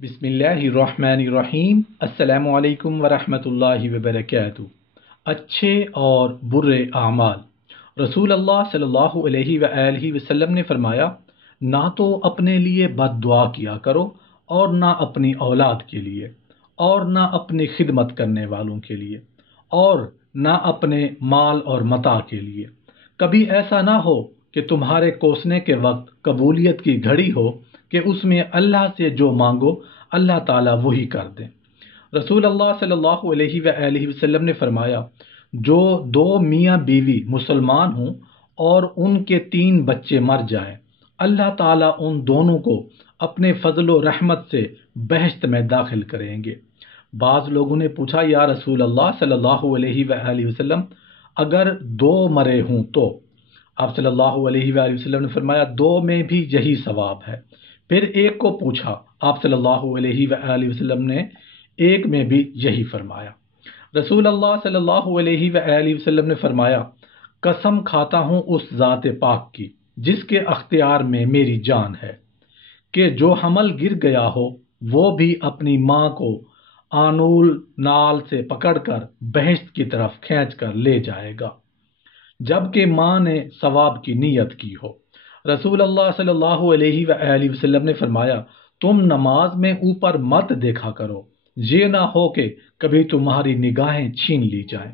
बिस्मिल्लाहिर्रहमानिर्रहीम। अस्सलामु अलैकुम वरहमतुल्लाहि वबरकातुहू। अच्छे और बुरे आमाल। रसूल अल्लाह सल्लल्लाहु अलैहि वआलिहि वसल्लम ने फरमाया, ना तो अपने लिए बद्दुआ किया करो और ना अपनी औलाद के लिए और ना अपनी खिदमत करने वालों के लिए और ना अपने माल और मता के लिए। कभी ऐसा ना हो कि तुम्हारे कोसने के वक्त कबूलियत की घड़ी हो कि उसमें अल्लाह से जो मांगो अल्लाह ताला वही कर दे। रसूल अल्लाह सल्लल्लाहु अलैहि वसल्लम ने फरमाया, जो दो मियाँ बीवी मुसलमान हों और उनके तीन बच्चे मर जाएं, अल्लाह ताला उन दोनों को अपने फजल व रहमत से बहश्त में दाखिल करेंगे। बाज़ लोगों ने पूछा, या रसूल अल्लाह सल्लल्लाहु अलैहि वसल्लम, अगर दो मरे हों तो? आप सल्लल्लाहु अलैहि वसल्लम ने फरमाया, दो में भी यही सवाब है। फिर एक को पूछा, आप सल्लल्लाहु अलैहि वसल्लम ने एक में भी यही फरमाया। रसूल अल्लाह सल्लल्लाहु अलैहि वसल्लम ने फरमाया, कसम खाता हूँ उस ज़ात पाक की जिसके अख्तियार में मेरी जान है, कि जो हमल गिर गया हो वो भी अपनी माँ को आनूल नाल से पकड़कर बहश्त की तरफ खींच कर ले जाएगा, जबकि माँ ने सवाब की नीयत की हो। रसूल अल्लाह सल्लल्लाहु अलैहि वसल्लम ने फरमाया, तुम नमाज में ऊपर मत देखा करो, ये ना हो कि कभी तुम्हारी निगाहें छीन ली जाएं।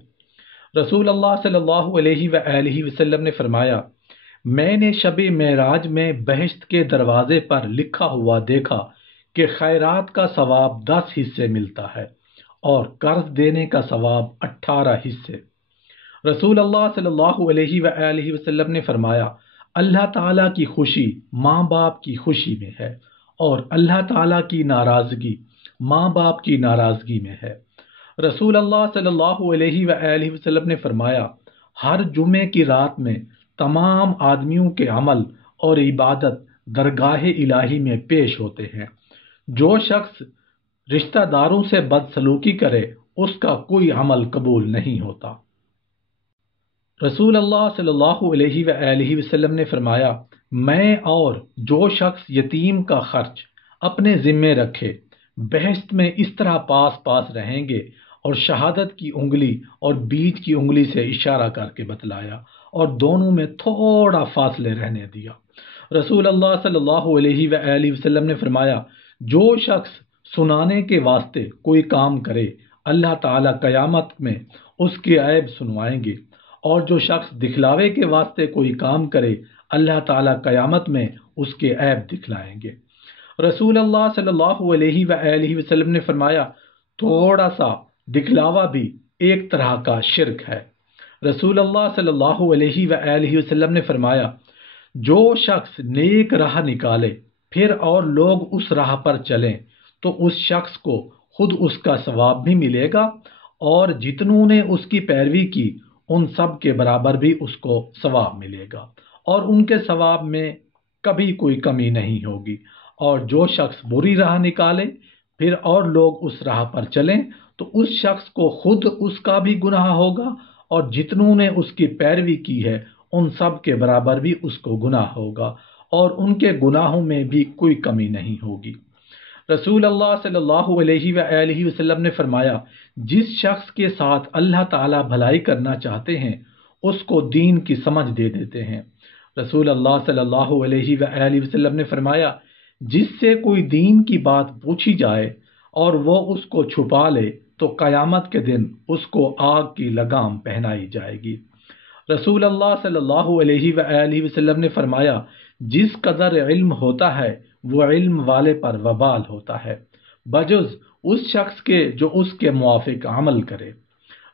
रसूल अल्लाह सल्लल्लाहु अलैहि वसल्लम ने फरमाया, मैंने शब मेराज में बहश्त के दरवाजे पर लिखा हुआ देखा कि खैरात का सवाब 10 हिस्से मिलता है और कर्ज देने का सवाब 18 हिस्से। रसूल अल्लाह सल्लल्लाहु अलैहि वसल्लम ने फरमाया, अल्लाह ताला की खुशी माँ बाप की खुशी में है और अल्लाह ताला की नाराज़गी माँ बाप की नाराज़गी में है। रसूल अल्लाह सल्लल्लाहु अलैहि वसल्लम ने फरमाया, हर जुमे की रात में तमाम आदमियों के अमल और इबादत दरगाह इलाही में पेश होते हैं। जो शख्स रिश्तेदारों से बदसलूकी करे उसका कोई अमल कबूल नहीं होता। रसूल अल्लाह सल्लल्लाहु अलैहि वसल्लम ने फरमाया, मैं और जो शख्स यतीम का खर्च अपने ज़िम्मे रखे बहश्त में इस तरह पास पास रहेंगे। और शहादत की उंगली और बीच की उंगली से इशारा करके बतलाया और दोनों में थोड़ा फासले रहने दिया। रसूल अल्लाह सल्लल्लाहु अलैहि वसल्लम ने फरमाया, जो शख्स सुनाने के वास्ते कोई काम करे अल्लाह ताला क़यामत में उसके ऐब सुनवाएंगे, और जो शख्स दिखलावे के वास्ते कोई काम करे अल्लाह ताला क़यामत में उसके ऐब दिखलाएंगे। रसूल अल्लाह सल्लल्लाहु अलैहि वसल्लम ने फरमाया, थोड़ा सा दिखलावा भी एक तरह का शिरक है। रसूल अल्लाह सल्लल्लाहु अलैहि वसल्लम ने फरमाया, जो शख्स नेक राह निकाले फिर और लोग उस राह पर चलें तो उस शख्स को खुद उसका सवाब भी मिलेगा और जितनों ने उसकी पैरवी की उन सब के बराबर भी उसको सवाब मिलेगा और उनके सवाब में कभी कोई कमी नहीं होगी। और जो शख्स बुरी राह निकाले फिर और लोग उस राह पर चलें तो उस शख्स को खुद उसका भी गुनाह होगा और जितनों ने उसकी पैरवी की है उन सब के बराबर भी उसको गुनाह होगा और उनके गुनाहों में भी कोई कमी नहीं होगी। रसूल अल्लाह सल्लल्लाहु अलैहि वसल्लम ने फरमाया, जिस शख्स के साथ अल्लाह ताला भलाई करना चाहते हैं उसको दीन की समझ दे देते हैं। रसूल अल्लाह सल्लल्लाहु अलैहि वसल्लम ने फरमाया, जिससे कोई दीन की बात पूछी जाए और वो उसको छुपा ले तो क़यामत के दिन उसको आग की लगाम पहनाई जाएगी। रसूल अल्लाह सल्लल्लाहु अलैहि वसल्लम ने फरमाया, जिस कदर इल्म होता है वो इल्म वाले पर वबाल होता है, बजुज़ उस शख्स के जो उसके मुआफिक अमल करे।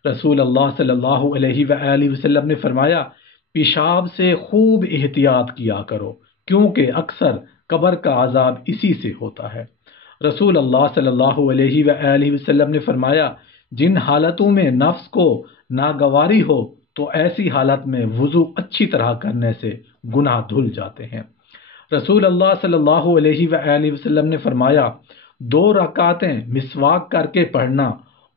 रसूल अल्लाह सल्लल्लाहु अलैहि वसल्लम ने फरमाया, पेशाब से खूब एहतियात किया करो क्योंकि अक्सर कब्र का अजाब इसी से होता है। रसूल अल्लाह सल्लल्लाहु अलैहि वसल्लम ने फरमाया, जिन हालतों में नफ्स को नागवारी हो तो ऐसी हालत में वुज़ू अच्छी तरह करने से गुनाह धुल जाते हैं। रसूल अल्लाह सल्लल्लाहु अलैहि वसल्लम ने फरमाया, 2 रकातें मिसवाक करके पढ़ना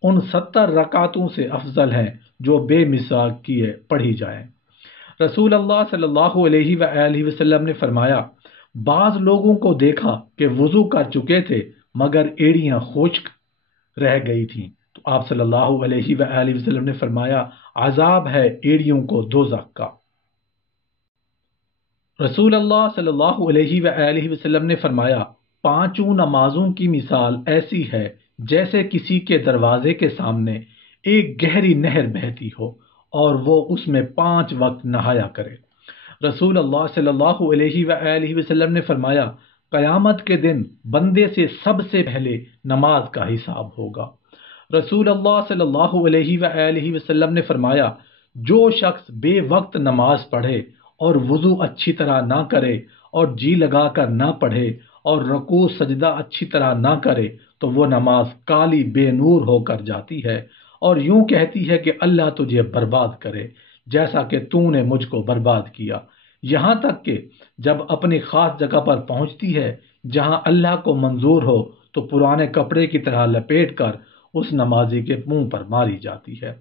उन 70 रकातों से अफजल हैं जो बेमिसवाक किए पढ़ी जाएं। रसूल अल्लाह सल्लल्लाहु अलैहि वसल्लम ने फरमाया, बाज़ लोगों को देखा कि वुज़ू कर चुके थे مگر ایڑیاں خشک رہ گئی تھیں، تو آپ صلی اللہ علیہ وآلہ وسلم نے فرمایا عذاب ہے ایڑیوں کو دوزخ کا۔ رسول اللہ صلی اللہ علیہ وآلہ وسلم نے فرمایا پانچوں نمازوں کی مثال ایسی ہے جیسے کسی کے دروازے کے سامنے ایک گہری نہر بہتی ہو اور وہ اس میں 5 وقت نہایا کرے۔ رسول اللہ صلی اللہ علیہ وآلہ وسلم نے فرمایا قیامت کے دن بندے سے سب سے پہلے نماز کا حساب ہوگا۔ رسول اللہ صلی اللہ علیہ وآلہ وسلم نے فرمایا جو شخص بے وقت نماز پڑھے اور وضو اچھی طرح نہ کرے اور جی لگا کر نہ پڑھے اور رکوع سجدہ اچھی طرح نہ کرے تو وہ نماز کالی بے نور ہو کر جاتی ہے اور یوں کہتی ہے کہ اللہ تجھے برباد کرے جیسا کہ تو نے مجھ کو برباد کیا، یہاں تک کہ جب اپنی خاص جگہ پر پہنچتی ہے جہاں اللہ کو منظور ہو تو پرانے کپڑے کی طرح لپیٹ کر اس نمازی کے منہ پر ماری جاتی ہے۔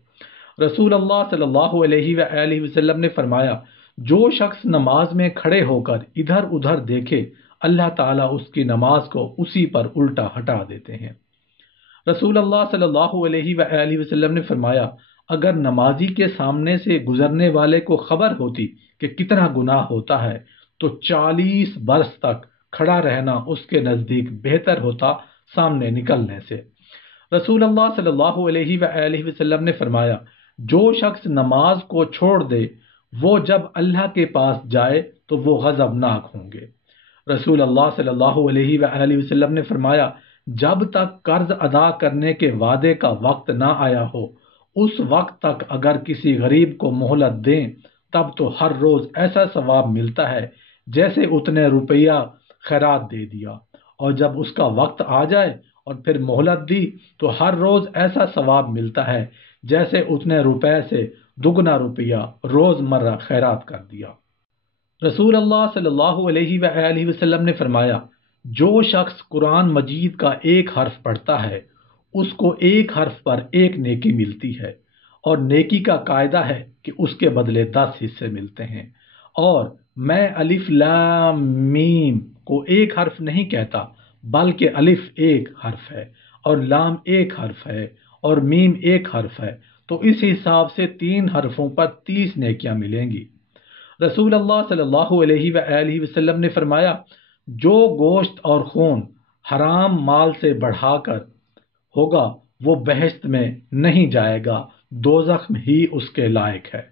رسول اللہ صلی اللہ علیہ وآلہ وسلم نے فرمایا جو شخص نماز میں کھڑے ہو کر ادھر ادھر دیکھے اللہ تعالیٰ اس کی نماز کو اسی پر الٹا ہٹا دیتے ہیں۔ رسول اللہ صلی اللہ علیہ وآلہ وسلم نے فرمایا اگر نمازی کے سامنے سے گزرنے والے کو خبر ہوتی کہ کتنا گناہ ہوتا ہے تو 40 برس تک کھڑا رہنا اس کے نزدیک بہتر ہوتا سامنے نکلنے سے۔ رسول اللہ صلی اللہ علیہ وآلہ وسلم نے فرمایا جو شخص نماز کو چھوڑ دے وہ جب اللہ کے پاس جائے تو وہ غضبناک ہوں گے۔ رسول اللہ صلی اللہ علیہ وآلہ وسلم نے فرمایا جب تک قرض ادا کرنے کے وعدے کا وقت نہ آیا ہو اس وقت تک اگر کسی غریب کو مہلت دیں تب تو ہر روز ایسا ثواب ملتا ہے جیسے اتنے روپیہ خیرات دے دیا، اور جب اس کا وقت آ جائے اور پھر مہلت دی تو ہر روز ایسا ثواب ملتا ہے جیسے اتنے روپے سے دگنا روپیہ روز مرہ خیرات کر دیا۔ رسول اللہ صلی اللہ علیہ وآلہ وسلم نے فرمایا جو شخص قرآن مجید کا ایک حرف پڑھتا ہے اس کو ایک حرف پر ایک نیکی ملتی ہے، اور نیکی کا قاعدہ ہے کہ اس کے بدلے 10 حصے ملتے ہیں، اور میں الف لام میم کو ایک حرف نہیں کہتا بلکہ الف ایک حرف ہے اور لام ایک حرف ہے اور میم ایک حرف ہے، تو اس حساب سے 3 حرفوں پر 30 نیکیاں ملیں گی۔ رسول اللہ صلی اللہ علیہ وآلہ وسلم نے فرمایا جو گوشت اور خون حرام مال سے بڑھا کر ہوگا وہ بہشت میں نہیں جائے گا، دوزخ ہی اس کے لائق ہے۔